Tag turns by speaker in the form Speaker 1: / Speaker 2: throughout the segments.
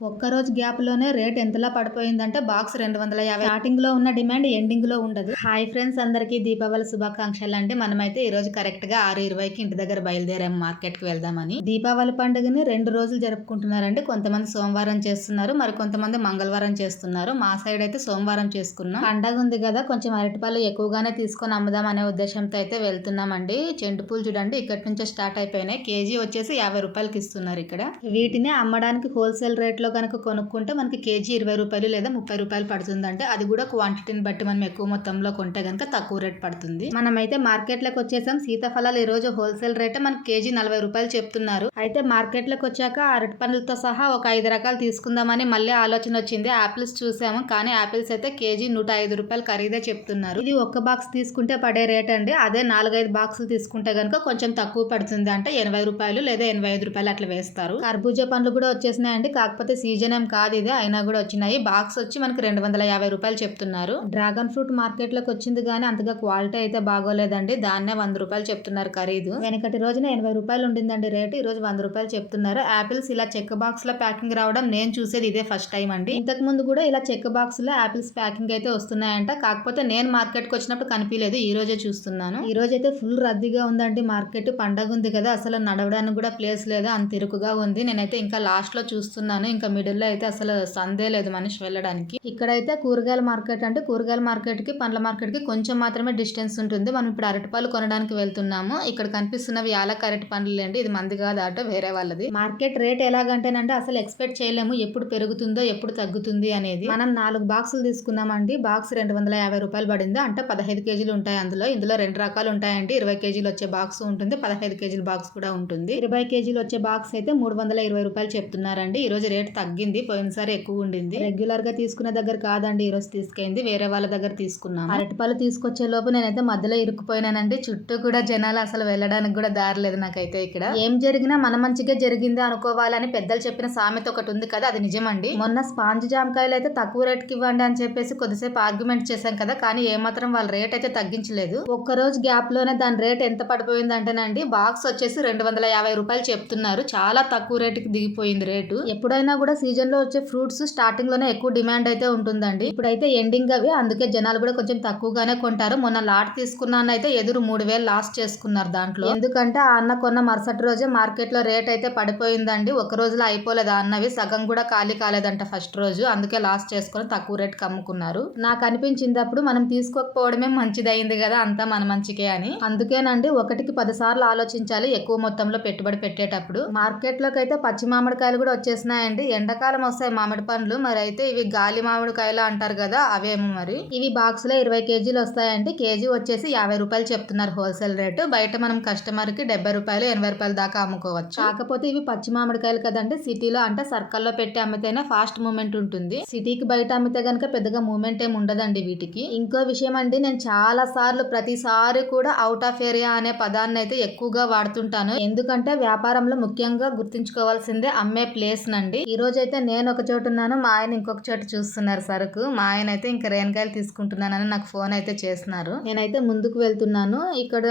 Speaker 1: ఒక్కరోజు గ్యాప్లోనే రేట్ ఎంతలా పడిపోయిందంటే బాక్స్ రెండు వందల యాభై. స్టార్టింగ్లో ఉన్న డిమాండ్ ఎండింగ్లో ఉండదు. హాయ్ ఫ్రెండ్స్ అందరికీ దీపావళి శుభాకాంక్షలు. అంటే మనమైతే ఈ రోజు కరెక్ట్గా ఆరు ఇరవైకి ఇంటి దగ్గర బయలుదేరాము మార్కెట్కి వెళ్దామని. దీపావళి పండుగని రెండు రోజులు జరుపుకుంటున్నారండి. కొంతమంది సోమవారం చేస్తున్నారు. మరి కొంతమంది మంగళవారం చేస్తున్నారు. మా సైడ్ అయితే సోమవారం చేసుకున్నాం. పండగ ఉంది కదా కొంచెం అరటిపళ్ళు ఎక్కువగానే తీసుకొని అమ్ముదాం అనే ఉద్దేశంతో అయితే వెళ్తున్నామండి. చెండు పూలు చూడండి ఇక్కడి నుంచే స్టార్ట్ అయిపోయినాయి. కేజీ వచ్చేసి యాభై రూపాయలకి ఇస్తున్నారు ఇక్కడ. వీటిని అమ్మడానికి హోల్సేల్ రేట్ మార్కెట్లో కనుక కొనుక్కుంటే మనకి కేజీ ఇరవై రూపాయలు లేదా ముప్పై రూపాయలు పడుతుందంటే అది కూడా క్వాంటిటీని బట్టి మనం ఎక్కువ మొత్తంలో కొంటే కనుక తక్కువ రేట్ పడుతుంది. మనమైతే మార్కెట్లోకి వచ్చేసాం. సీతాఫలాలు ఈ రోజు హోల్సేల్ రేట్ మనకి కేజీ నలభై రూపాయలు చెప్తున్నారు. అయితే మార్కెట్లోకి వచ్చాక అరటి పండ్లతో సహా ఒక ఐదు రకాలు తీసుకుందామని మళ్ళీ ఆలోచన వచ్చింది. ఆపిల్స్ చూసాము కానీ ఆపిల్స్ అయితే కేజీ నూట ఐదు రూపాయలు ఖరీదే చెప్తున్నారు. ఇది ఒక్క బాక్స్ తీసుకుంటే పడే రేట్ అండి. అదే నాలుగైదు బాక్సులు తీసుకుంటే కనుక కొంచెం తక్కువ పడుతుంది అంటే ఎనభై రూపాయలు లేదా ఎనభై ఐదు రూపాయలు అట్లా వేస్తారు. కర్బూజా పండ్లు కూడా వచ్చేసినాయండి. కాకపోతే సీజన్ ఏం కాదు ఇది అయినా కూడా వచ్చినాయి. బాక్స్ వచ్చి మనకి రెండు వందల యాభై రూపాయలు చెప్తున్నారు. డ్రాగన్ ఫ్రూట్ మార్కెట్లోకి వచ్చింది కానీ అంతగా క్వాలిటీ అయితే బాగోలేదండి. దాన్నే వంద రూపాయలు చెప్తున్నారు ఖరీదు. వెనకటి రోజున ఎనభై రూపాయలు ఉండిందండి రేటు. ఈ రోజు వంద రూపాయలు చెప్తున్నారు. ఆపిల్స్ ఇలా చెక్క బాక్స్లో ప్యాకింగ్ రావడం నేను చూసేది ఇదే ఫస్ట్ టైం అండి. ఇంతకు ముందు కూడా ఇలా చెక్క బాక్స్లో ఆపిల్స్ ప్యాకింగ్ అయితే వస్తున్నాయంట. కాకపోతే నేను మార్కెట్కి వచ్చినప్పుడు కనిపించలేదు. ఈ రోజే చూస్తున్నాను. ఈ రోజు అయితే ఫుల్ రద్దీగా ఉందండి. మార్కెట్ పండగ ఉంది కదా. అసలు నడవడానికి కూడా ప్లేస్ లేదు. అంత ఇరుకుగా ఉంది. నేనైతే ఇంకా లాస్ట్లో చూస్తున్నాను. ఇంకా ఇంకా మిడిల్లో అయితే అసలు సందే లేదు మనిషి వెళ్ళడానికి. ఇక్కడైతే కూరగాయల మార్కెట్ అంటే కూరగాయల మార్కెట్కి పండ్ల మార్కెట్కి కొంచెం మాత్రమే డిస్టెన్స్ ఉంటుంది. మనం ఇప్పుడు అరటిపళ్ళు కొనడానికి వెళ్తున్నాము. ఇక్కడ కనిపిస్తున్నవి యాలక్ అరటి పండ్లు అండి. ఇది మంది కాదు ఆటో వేరే వాళ్ళది. మార్కెట్ రేట్ ఎలాగంటేనంటే అసలు ఎక్స్పెక్ట్ చేయలేము. ఎప్పుడు పెరుగుతుందో ఎప్పుడు తగ్గుతుంది అనేది. మనం నాలుగు బాక్సులు తీసుకున్నామండి. బాక్స్ రెండు వందల యాభై రూపాయలు పడింది. అంటే పదహైదు కేజీలు ఉంటాయి అందులో. ఇందులో రెండు రకాలు ఉంటాయండి. ఇరవై కేజీలు వచ్చే బాక్స్ ఉంటుంది. పదహైదు కేజీల బాక్స్ కూడా ఉంటుంది. ఇరవై కేజీలు వచ్చే బాక్స్ అయితే మూడు వందల ఇరవై రూపాయలు చెప్తున్నారండి. ఈ రోజు రేట్ తగ్గింది పోయినసారి ఎక్కువ ఉండింది. రెగ్యులర్గా తీసుకునే దగ్గర కాదండి ఈ రోజు తీసుకెళ్ళింది వేరే వాళ్ళ దగ్గర తీసుకున్నాం అరటిపళ్ళు తీసుకొచ్చే లోపు నేనైతే మధ్యలో ఇరుక్కుపోయినానండి చుట్టూ కూడా జనాలు అసలు వెళ్ళడానికి కూడా దారి లేదు నాకైతే ఇక్కడ. ఏం జరిగినా మన మంచిగా జరిగింది అనుకోవాలని పెద్దలు చెప్పిన సామెత ఒకటి ఉంది కదా అది నిజమండి. మొన్న స్పాంజ్ జామకాయలు అయితే తక్కువ రేట్కి ఇవ్వండి అని చెప్పేసి కొద్దిసేపు ఆర్గ్యుమెంట్ చేశాం కదా కానీ ఏమాత్రం వాళ్ళ రేట్ అయితే తగ్గించలేదు. ఒక్క రోజు గ్యాప్లోనే దాని రేట్ ఎంత పడిపోయింది అంటేనండి బాక్స్ వచ్చేసి రెండు వందల యాభై రూపాయలు చెప్తున్నారు చాలా తక్కువ రేటుకి దిగిపోయింది రేటు. ఎప్పుడైనా కూడా సీజన్లో వచ్చే ఫ్రూట్స్ స్టార్టింగ్లోనే ఎక్కువ డిమాండ్ అయితే ఉంటుందండి. ఇప్పుడైతే ఎండింగ్ అవి అందుకే జనాలు కూడా కొంచెం తక్కువగానే కొంటారు. మొన్న లాట్ తీసుకున్నాను అయితే ఎదురు మూడు వేలు లాస్ట్ చేసుకున్నారు దాంట్లో. ఎందుకంటే ఆ అన్న కొన్న మరుసటి రోజే మార్కెట్లో రేట్ అయితే పడిపోయిందండి. ఒక రోజులో అయిపోలేదు ఆ అన్నవి సగం కూడా ఖాళీ కాలేదంట ఫస్ట్ రోజు. అందుకే లాస్ట్ చేసుకొని తక్కువ రేట్ అమ్ముకున్నారు. నాకు అనిపించింది అప్పుడు మనం తీసుకోకపోవడమే మంచిదైంది కదా అంతా మన మంచికే అని. అందుకేనండి ఒకటికి పది సార్లు ఆలోచించాలి ఎక్కువ మొత్తంలో పెట్టుబడి పెట్టేటప్పుడు. మార్కెట్లోకి అయితే పచ్చి మామిడికాయలు కూడా వచ్చేసినాయండి. ఎండాకాలం వస్తాయి మామిడి పండ్లు. మరి అయితే ఇవి గాలి మామిడికాయలు అంటారు కదా అవేమో మరి. ఇవి బాక్స్లో ఇరవై కేజీలు వస్తాయంటే కేజీ వచ్చేసి యాభై రూపాయలు చెప్తున్నారు హోల్సేల్ రేటు బయట మనం కస్టమర్కి డెబ్బై రూపాయలు ఎనభై రూపాయల దాకా అమ్ముకోవచ్చు. కాకపోతే ఇవి పచ్చి మామిడికాయలు కదండి. సిటీలో అంటే సర్కల్లో పెట్టి అమ్మితేనే ఫాస్ట్ మూమెంట్ ఉంటుంది. సిటీకి బయట అమ్మితే గనక పెద్దగా మూమెంట్ ఏమి ఉండదండి వీటికి. ఇంకో విషయం అండి నేను చాలా సార్లు ప్రతిసారి కూడా అవుట్ ఆఫ్ ఏరియా అనే పదాన్ని అయితే ఎక్కువగా వాడుతుంటాను. ఎందుకంటే వ్యాపారంలో ముఖ్యంగా గుర్తుంచుకోవాల్సిందే అమ్మే ప్లేస్ నండి. ఈ రోజు అయితే నేను ఒక చోటు ఉన్నాను మా ఆయన ఇంకొక చోట చూస్తున్నారు సరుకు. మా ఆయన అయితే ఇంకా రేణకాయలు తీసుకుంటున్నానని నాకు ఫోన్ అయితే చేస్తున్నారు. నేనైతే ముందుకు వెళ్తున్నాను. ఇక్కడ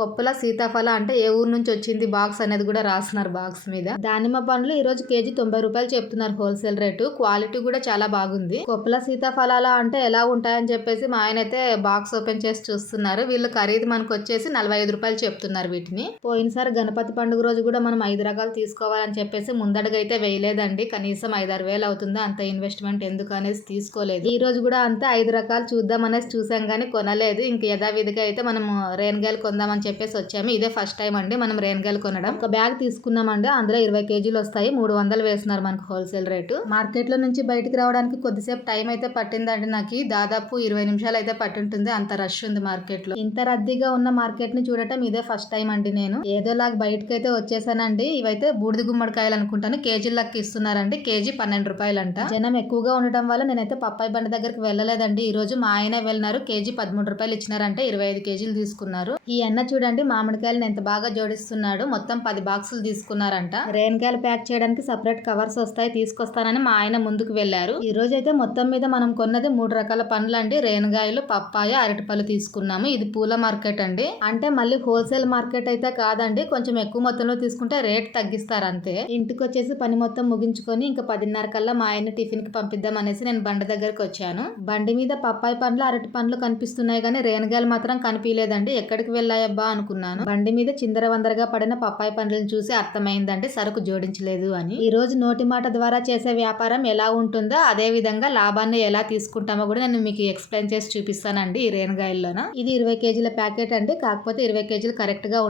Speaker 1: కొప్పల సీతాఫల అంటే ఏ ఊరు నుంచి వచ్చింది బాక్స్ అనేది కూడా రాస్తున్నారు బాక్స్ మీద. దానిమ్మ పండ్లు ఈ రోజు కేజీ తొంభై రూపాయలు చెప్తున్నారు హోల్సేల్ రేటు. క్వాలిటీ కూడా చాలా బాగుంది. కొప్పల సీతాఫలాల అంటే ఎలా ఉంటాయని చెప్పేసి మా ఆయన అయితే బాక్స్ ఓపెన్ చేసి చూస్తున్నారు. వీళ్ళు ఖరీదు మనకు వచ్చేసి నలభై ఐదు రూపాయలు చెప్తున్నారు వీటిని. పోయినసారి గణపతి పండుగ రోజు కూడా మనం ఐదు రకాలు తీసుకోవాలని చెప్పేసి ముందడుగైతే వేయలేదండి. కనీసం ఐదారు వేలు అవుతుందో? అంత ఇన్వెస్ట్మెంట్ ఎందుకు అనేసి తీసుకోలేదు. ఈ రోజు కూడా అంతా ఐదు రకాలు చూద్దాం అనేసి చూసాం కానీ కొనలేదు. ఇంక యథావిధిగా అయితే మనం రేణగాయలు కొందామని చెప్పేసి వచ్చాము. ఇదే ఫస్ట్ టైం అండి మనం రేణగాయలు కొనడం. ఒక బ్యాగ్ తీసుకున్నామండి అందులో ఇరవై కేజీలు వస్తాయి. మూడు వందలు వేస్తున్నారు మనకు హోల్సేల్ రేటు. మార్కెట్లో నుంచి బయటికి రావడానికి కొద్దిసేపు టైం అయితే పట్టిందండి నాకు. దాదాపు ఇరవై నిమిషాలు అయితే పట్టింటుంది. అంత రష్ ఉంది మార్కెట్లో ఇంత రద్దీగా ఉన్న మార్కెట్ని చూడటం ఇదే ఫస్ట్ టైం అండి నేను. ఏదోలాగా బయటకు అయితే వచ్చేసానండి. ఇవైతే బూడిద గుమ్మడికాయలు అనుకుంటాను. కేజీలకి ఇస్తున్నారండి కేజీ పన్నెండు రూపాయలు జనం ఎక్కువగా ఉండటం వల్ల నేనైతే పప్పాయి బండి దగ్గరికి వెళ్ళలేదండి. ఈ రోజు మా ఆయనే వెళ్ళినారు కేజీ పదమూడు రూపాయలు ఇచ్చినారంటే ఇరవై ఐదు కేజీలు తీసుకున్నారు. ఈ అన్న చూడండి మామిడికాయలను ఎంత బాగా జోడిస్తున్నాడు మొత్తం పది బాక్సులు తీసుకున్నారంట. రేణకాయలు ప్యాక్ చేయడానికి సపరేట్ కవర్స్ వస్తాయి తీసుకొస్తానని మా ఆయన ముందుకు వెళ్ళారు. ఈ రోజు అయితే మొత్తం మీద మనం కొన్నది మూడు రకాల పండ్లు అండి రేణగాయలు పప్పాయ అరటిపళ్ళు తీసుకున్నాము. ఇది పూల మార్కెట్ అండి. అంటే మళ్ళీ హోల్సేల్ మార్కెట్ అయితే కాదండి. కొంచెం ఎక్కువ మొత్తంలో తీసుకుంటే రేట్ తగ్గిస్తారు అంతే ఇంటికి వచ్చేసి పని మొత్తం ముగించుకు ముగించుకొని ఇంకా పదిన్నర కల్లా మా ఆయన టిఫిన్కి పంపిద్దాం అనేసి నేను బండి దగ్గరకు వచ్చాను. బండి మీద పప్పాయి పండ్లు అరటి పండ్లు కనిపిస్తున్నాయి కానీ రేణగాయలు మాత్రం కనిపించలేదండి ఎక్కడికి వెళ్ళాయబ్బా అనుకున్నాను. బండి మీద చిందర వందరగా పడిన పప్పాయి పండ్లను చూసి అర్థమైందంటే సరుకు జోడించలేదు అని. ఈ రోజు నోటి మాట ద్వారా చేసే వ్యాపారం ఎలా ఉంటుందో అదే విధంగా లాభాన్ని ఎలా తీసుకుంటామో కూడా నేను మీకు ఎక్స్ప్లెయిన్ చేసి చూపిస్తానండి ఈ రేణగాయల్లోన. ఇది ఇరవై కేజీల ప్యాకెట్ అండి. కాకపోతే ఇరవై కేజీలు కరెక్ట్గా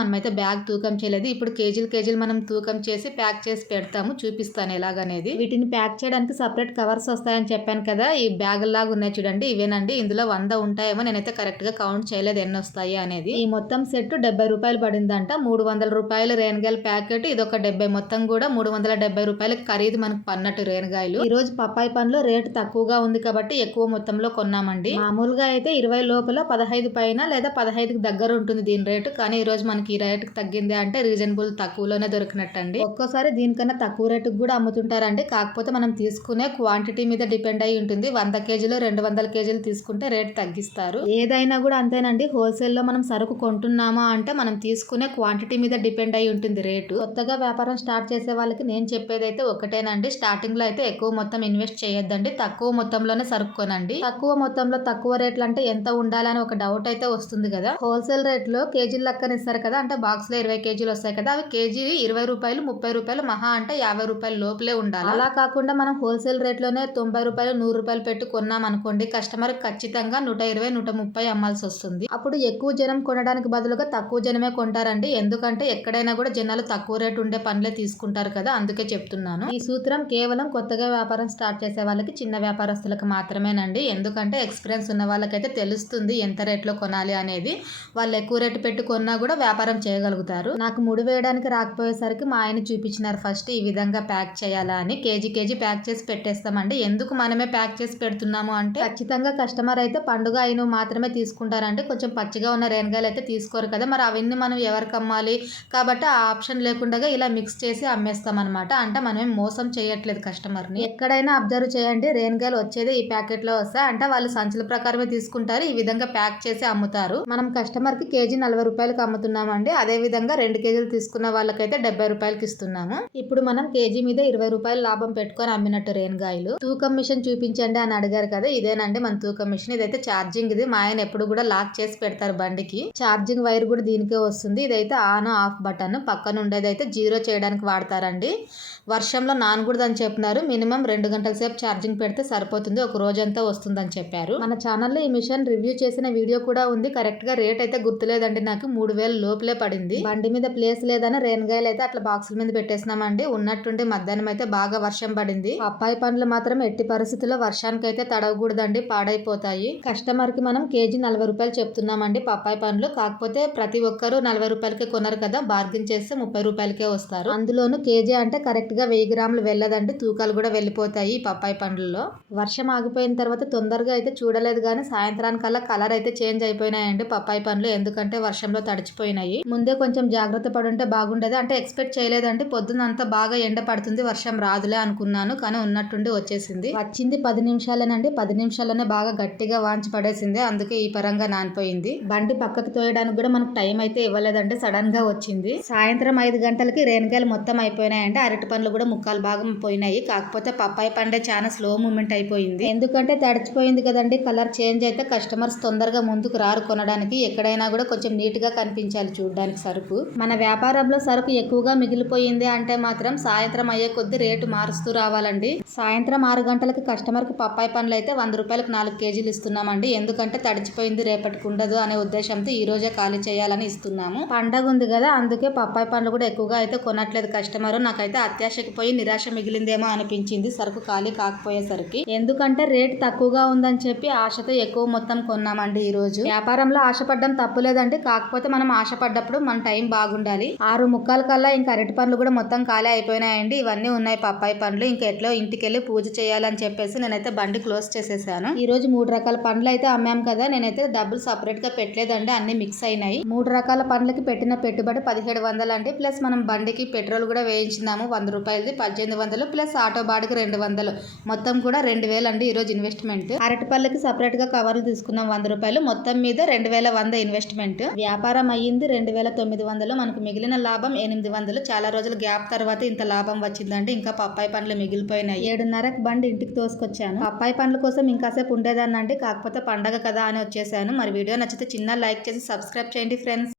Speaker 1: మనమైతే బ్యాగ్ తూకం చేయలేదు. ఇప్పుడు కేజీలు కేజీలు మనం తూకం చేసి ప్యాక్ చేసి పెడతాము. చూపిస్తాను ఎలాగనేది. వీటిని ప్యాక్ చేయడానికి సపరేట్ కవర్స్ వస్తాయని చెప్పాను కదా ఈ బ్యాగ్ లాగా ఉన్నాయి చూడండి ఇవేనండి. ఇందులో వంద ఉంటాయేమో నేనైతే కరెక్ట్గా కౌంట్ చేయలేదు ఎన్ని వస్తాయి అనేది. ఈ మొత్తం సెట్ డెబ్బై రూపాయలు పడిందంట. మూడు వందల రూపాయలు రేణగాయల ప్యాకెట్ ఇది ఒక డెబ్బై మొత్తం కూడా మూడు వందల డెబ్బై రూపాయలకి ఖరీదు మనకు పన్నట్టు రేణగాయలు. ఈ రోజు పప్పాయి పండ్లు రేటు తక్కువగా ఉంది కాబట్టి ఎక్కువ మొత్తంలో కొన్నామండి. మామూలుగా అయితే ఇరవై లోపల పదహైదు పైన లేదా పదహైదుకి దగ్గర ఉంటుంది దీని రేటు కానీ ఈ రోజు మనకి ఈ రేటుకి తగ్గింది అంటే రీజనబుల్ తక్కువలోనే దొరికినట్టండి. ఒక్కోసారి దీనికన్నా తక్కువ రేటుకి కూడా అమ్ముతుంటారండి. కాకపోతే మనం తీసుకునే క్వాంటిటీ మీద డిపెండ్ అయి ఉంటుంది. వంద కేజీలు రెండు వందల కేజీలు తీసుకుంటే రేట్ తగ్గిస్తారు. ఏదైనా కూడా అంతేనండి. హోల్సేల్లో మనం సరుకు కొంటున్నామా అంటే మనం తీసుకునే క్వాంటిటీ మీద డిపెండ్ అయి ఉంటుంది రేటు కొత్తగా వ్యాపారం స్టార్ట్ చేసే వాళ్ళకి నేను చెప్పేది అయితే ఒకటేనండి. స్టార్టింగ్లో అయితే ఎక్కువ మొత్తం ఇన్వెస్ట్ చేయొద్దండి. తక్కువ మొత్తంలోనే సరుకు కొనండి. తక్కువ మొత్తంలో తక్కువ రేట్లు అంటే ఎంత ఉండాలని ఒక డౌట్ అయితే వస్తుంది కదా. హోల్సేల్ రేట్లో కేజీల లెక్కన ఇస్తారు కదా. అంటే బాక్స్లో ఇరవై కేజీలు వస్తాయి కదా. అవి కేజీ ఇరవై రూపాయలు ముప్పై రూపాయలు మహా అంటే యాభై రూపాయలు లోపలే ఉండాలి? అలా కాకుండా మనం హోల్సేల్ రేట్లోనే తొంభై రూపాయలు నూరు రూపాయలు పెట్టి కొన్నాం అనుకోండి కస్టమర్ ఖచ్చితంగా నూట ఇరవై నూట ముప్పై అమ్మాల్సి వస్తుంది. అప్పుడు ఎక్కువ జనం కొనడానికి బదులుగా తక్కువ జనమే కొంటారండి. ఎందుకంటే ఎక్కడైనా కూడా జనాలు తక్కువ రేటు ఉండే పనులే తీసుకుంటారు కదా అందుకే చెప్తున్నాను. ఈ సూత్రం కేవలం కొత్తగా వ్యాపారం స్టార్ట్ చేసే వాళ్ళకి చిన్న వ్యాపారస్తులకు మాత్రమేనండి. ఎందుకంటే ఎక్స్పీరియన్స్ ఉన్న వాళ్ళకైతే తెలుస్తుంది ఎంత రేట్లో కొనాలి అనేది. వాళ్ళు ఎక్కువ రేటు పెట్టి కొన్నా కూడా వ్యాపారం చేయగలుగుతారు. నాకు ముడి వేయడానికి రాకపోయేసరికి మా ఆయన చూపించినారు ఫస్ట్ ఈ విధంగా ప్యాక్ ప్యాక్ చేయాలా అని కేజీ కేజీ ప్యాక్ చేసి పెట్టేస్తామండి. ఎందుకు మనమే ప్యాక్ చేసి పెడుతున్నాము అంటే ఖచ్చితంగా కస్టమర్ అయితే పండుగ అయిన మాత్రమే తీసుకుంటారంటే కొంచెం పచ్చిగా ఉన్న రేణగాయలు అయితే తీసుకోరు కదా. మరి అవన్నీ మనం ఎవరికి అమ్మాలి? కాబట్టి ఆ ఆప్షన్ లేకుండా ఇలా మిక్స్ చేసి అమ్మేస్తాం అనమాట అంటే మనమే మోసం చేయట్లేదు కస్టమర్ని. ఎక్కడైనా అబ్జర్వ్ చేయండి. రేణగాయలు వచ్చేది ఈ ప్యాకెట్లో వస్తాయి. అంటే వాళ్ళు సంచుల ప్రకారమే తీసుకుంటారు. ఈ విధంగా ప్యాక్ చేసి అమ్ముతారు. మనం కస్టమర్కి కేజీ నలభై రూపాయలకి అమ్ముతున్నామండి. అదే విధంగా రెండు కేజీలు తీసుకున్న వాళ్ళకైతే డెబ్బై రూపాయలకి ఇస్తున్నాము. ఇప్పుడు మనం కేజీ మీద ఇరవై రూపాయలు లాభం పెట్టుకొని అమ్మినట్టు రేణుగాయలు. తూకం మిషన్ చూపించండి అని అడిగారు కదా ఇదేనండి మన తూకం మిషన్. ఇదైతే ఛార్జింగ్ ఇది. మా ఆయన ఎప్పుడు కూడా లాక్ చేసి పెడతారు బండికి. ఛార్జింగ్ వైర్ కూడా దీనికే వస్తుంది. ఇదైతే ఆన్ ఆఫ్ బటన్ పక్కన ఉండేది అయితే జీరో చేయడానికి వాడతారండి. వర్షంలో నానకూడదని చెప్పినారు. మినిమం రెండు గంటల సేపు ఛార్జింగ్ పెడితే సరిపోతుంది. ఒక రోజంతా వస్తుందని చెప్పారు. మన ఛానల్లో ఈ మిషన్ రివ్యూ చేసిన వీడియో కూడా ఉంది. కరెక్ట్గా రేట్ అయితే గుర్తులేదండి నాకు. మూడు వేల లోపలే పడింది. బండి మీద ప్లేస్ లేదని రేణగాయలు అయితే అట్లా బాక్సుల మీద పెట్టేసినామండి ఉన్నట్టుండి మధ్యాహ్నం అయితే బాగా వర్షం పడింది. పప్పాయి పండ్లు మాత్రం ఎట్టి పరిస్థితుల్లో వర్షానికి అయితే తడవకూడదండి పాడైపోతాయి. కస్టమర్కి మనం కేజీ నలభై రూపాయలు చెప్తున్నామండి పప్పాయి పండ్లు. కాకపోతే ప్రతి ఒక్కరు నలభై రూపాయలకే కొనరు కదా బార్గెన్ చేస్తే ముప్పై రూపాయలకే వస్తారు. అందులోను కేజీ అంటే కరెక్ట్గా వెయ్యి గ్రాములు వెళ్ళదండి తూకాలు కూడా వెళ్ళిపోతాయి పప్పాయి పండ్లలో. వర్షం ఆగిపోయిన తర్వాత తొందరగా అయితే చూడలేదు కానీ సాయంత్రానికల్లా కలర్ అయితే చేంజ్ అయిపోయినాయండి పప్పాయి పండ్లు. ఎందుకంటే వర్షంలో తడిచిపోయినాయి. ముందే కొంచెం జాగ్రత్త పడుంటే బాగుండేది. అంటే ఎక్స్పెక్ట్ చేయలేదండి పొద్దున అంతా బాగా ఎండ పడుతుంది. వర్షం రాదులే అనుకున్నాను కానీ ఉన్నట్టుండి వచ్చేసింది. వచ్చింది పది నిమిషాలేనండి. పది నిమిషాలనే బాగా గట్టిగా వాంచి పడేసింది. అందుకే ఈ పరంగా నానిపోయింది. బండి పక్కకు తోయడానికి కూడా మనకు టైం అయితే ఇవ్వలేదండి. సడన్గా వచ్చింది. సాయంత్రం ఐదు గంటలకి రేణుకాయలు మొత్తం అయిపోయినాయండి. అరటి పండ్లు కూడా ముక్కాలు భాగం పోయినాయి. కాకపోతే పప్పాయి పండే చాలా స్లో మూమెంట్ అయిపోయింది. ఎందుకంటే తడిచిపోయింది కదండి. కలర్ చేంజ్ అయితే కస్టమర్స్ తొందరగా ముందుకు రారు కొనడానికి. ఎక్కడైనా కూడా కొంచెం నీట్గా కనిపించాలి చూడడానికి సరుకు. మన వ్యాపారంలో సరుకు ఎక్కువగా మిగిలిపోయింది అంటే మాత్రం సాయంత్రం అయ్యే కొద్ది రేటు మారుస్తూ రావాలండి. సాయంత్రం ఆరు గంటలకు కస్టమర్కి పప్పాయి పండ్లు అయితే వంద రూపాయలకు నాలుగు కేజీలు ఇస్తున్నామండి. ఎందుకంటే తడిచిపోయింది రేపటికి ఉండదు అనే ఉద్దేశంతో ఈ రోజే ఖాళీ చేయాలని ఇస్తున్నాము. పండగ ఉంది కదా అందుకే పప్పాయి పండ్లు కూడా ఎక్కువగా అయితే కొనట్లేదు కస్టమర్. నాకైతే అత్యాశకి పోయి నిరాశ మిగిలిందేమో అనిపించింది. సరుకు ఖాళీ కాకపోయేసరికి. ఎందుకంటే రేట్ తక్కువగా ఉందని చెప్పి ఆశతో ఎక్కువ మొత్తం కొన్నామండి ఈ రోజు. వ్యాపారంలో ఆశపడ్డం తప్పులేదండి. కాకపోతే మనం ఆశపడ్డప్పుడు మన టైం బాగుండాలి. ఆరు ముక్కాల కల్లా ఇంకా అరటి పండ్లు కూడా మొత్తం ఖాళీ అయిపోయినాయండి. ఇవన్నీ ఉన్నాయి పప్పాయి పండ్లు. ఇంకా ఎట్లో ఇంటికి వెళ్ళి పూజ చేయాలని చెప్పేసి నేనైతే బండి క్లోజ్ చేసేసాను. ఈ రోజు మూడు రకాల పండ్లు అయితే అమ్మాం కదా. నేనైతే డబ్బులు సపరేట్గా పెట్టలేదండి. అన్ని మిక్స్ అయినాయి. మూడు రకాల పండ్లకి పెట్టిన పెట్టుబడి పదిహేడు వందలు అండి. ప్లస్ మనం బండికి పెట్రోల్ కూడా వేయించినాము. వంద రూపాయలది పద్దెనిమిది వందలు ప్లస్ ఆటో బాడికి రెండు వందలు. మొత్తం కూడా రెండు వేలు అండి ఈరోజు ఇన్వెస్ట్మెంట్ అరటి పళ్ళకి సపరేట్గా కవర్లు తీసుకున్నాం వంద రూపాయలు. మొత్తం మీద రెండు వేల వంద ఇన్వెస్ట్మెంట్ వ్యాపారం అయ్యింది రెండు వేల తొమ్మిది వందలు. మనకు మిగిలిన లాభం ఎనిమిది వందలు. చాలా రోజుల గ్యాప్ తర్వాత ఇంత లాభం వచ్చిందంటే ఇంకా పప్పాయి పండ్లు మిగిలిపోయినాయి. ఏడున్నరకు బండి ఇంటికి తోసుకొచ్చాను. పప్పాయి పండ్ల కోసం ఇంకాసేపు ఉండేదాన్ని అంటే కాకపోతే పండగ కదా అని వచ్చేసాను. మరి వీడియో నచ్చితే చిన్న లైక్ చేసి సబ్స్క్రైబ్ చేయండి ఫ్రెండ్స్.